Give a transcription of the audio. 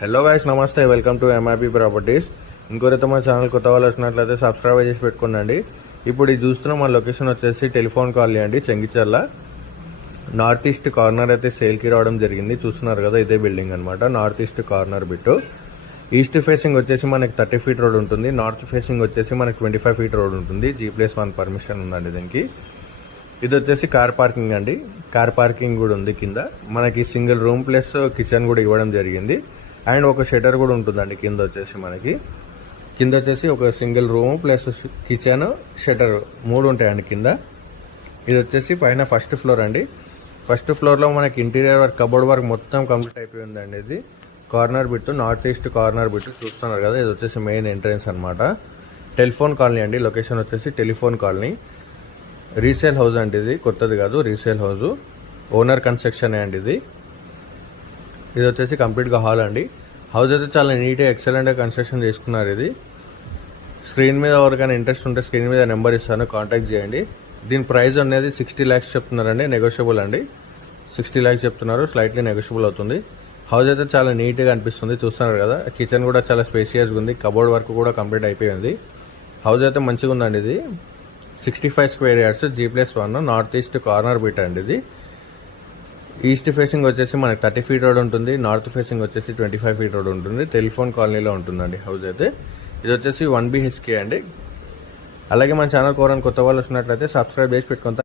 Hello guys, నమస్తే. Welcome to MRP properties. ఇంకోరైతే మన ఛానల్ కొత్త వాళ్ళు వచ్చినట్లయితే సబ్స్క్రైబ్ చేసి పెట్టుకోండి. ఇప్పుడు ఇది చూస్తున్నాం, మన లొకేషన్ వచ్చేసి టెలిఫోన్ కాలనీ అండి, చెంగిచర్ల. నార్త్ ఈస్ట్ కార్నర్ అయితే సేల్కి రావడం జరిగింది. చూస్తున్నారు కదా, ఇదే బిల్డింగ్ అనమాట. North east corner bit. East facing వచ్చేసి మనకి 30 ఫీట్ రోడ్ ఉంటుంది. నార్త్ ఫేసింగ్ వచ్చేసి మనకి 25 ఫీట్ రోడ్ ఉంటుంది. G+1 పర్మిషన్ ఉందండి దీనికి. ఇది వచ్చేసి కార్ పార్కింగ్ అండి. కార్ పార్కింగ్ కూడా ఉంది కింద. మనకి సింగిల్ రూమ్ ప్లస్ కిచెన్ కూడా ఇవ్వడం జరిగింది. అండ్ ఒక షటర్ కూడా ఉంటుందండి కింద వచ్చేసి మనకి. కింద వచ్చేసి ఒక single room plus kitchen, shutter 3 ఉంటాయండి కింద. ఇది వచ్చేసి పైన ఫస్ట్ ఫ్లోర్ అండి. ఫస్ట్ ఫ్లోర్లో మనకి ఇంటీరియర్ వర్క్, కబోర్డ్ వర్క్ మొత్తం కంప్లీట్ అయిపోయిందండి. ఇది corner bit, north east corner bit చూస్తున్నారు కదా. ఇది వచ్చేసి మెయిన్ ఎంట్రన్స్ అనమాట. టెలిఫోన్ కాలనీ అండి. లొకేషన్ వచ్చేసి టెలిఫోన్ కాలనీ. రీసేల్ హౌస్ అండి, ఇది కొత్తది కాదు, రీసేల్ హౌస్. ఓనర్ కన్స్ట్రక్షన్ అండి ఇది. ఇది వచ్చేసి కంప్లీట్గా హాల్ అండి. హౌస్ అయితే చాలా నీట్గా ఎక్సలెంట్గా కన్స్ట్రక్షన్ చేసుకున్నారు. ఇది స్క్రీన్ మీద ఎవరికైనా ఇంట్రెస్ట్ ఉంటే స్క్రీన్ మీద నెంబర్ ఇస్తాను, కాంటాక్ట్ చేయండి. దీని ప్రైస్ అనేది 60 lakhs చెప్తున్నారండి. నెగోషియబుల్ అండి. 60 lakhs చెప్తున్నారు, స్లైట్లీ నెగోషియబుల్ అవుతుంది. హౌస్ అయితే చాలా నీట్గా అనిపిస్తుంది, చూస్తున్నారు కదా. కిచెన్ కూడా చాలా స్పేసియస్గా ఉంది. కబోర్డ్ వర్క్ కూడా కంప్లీట్ అయిపోయింది. హౌస్ అయితే మంచిగా ఉందండి. ఇది 65 square yards, G+1, north east corner bit అండి. ఇది ఈస్ట్ ఫేసింగ్ వచ్చేసి మనకి 30 ఫీట్ రోడ్ ఉంటుంది. నార్త్ ఫేసింగ్ వచ్చేసి 25 ఫీట్ రోడ్ ఉంటుంది. టెలిఫోన్ కాలనీలో ఉంటుందండి హౌస్ అయితే. ఇది వచ్చేసి 1 BHK అండి. అలాగే మన ఛానల్ కోరని కొత్త వాళ్ళు వచ్చినట్లయితే సబ్స్క్రైబ్ చేసి పెట్టుకుంటాం.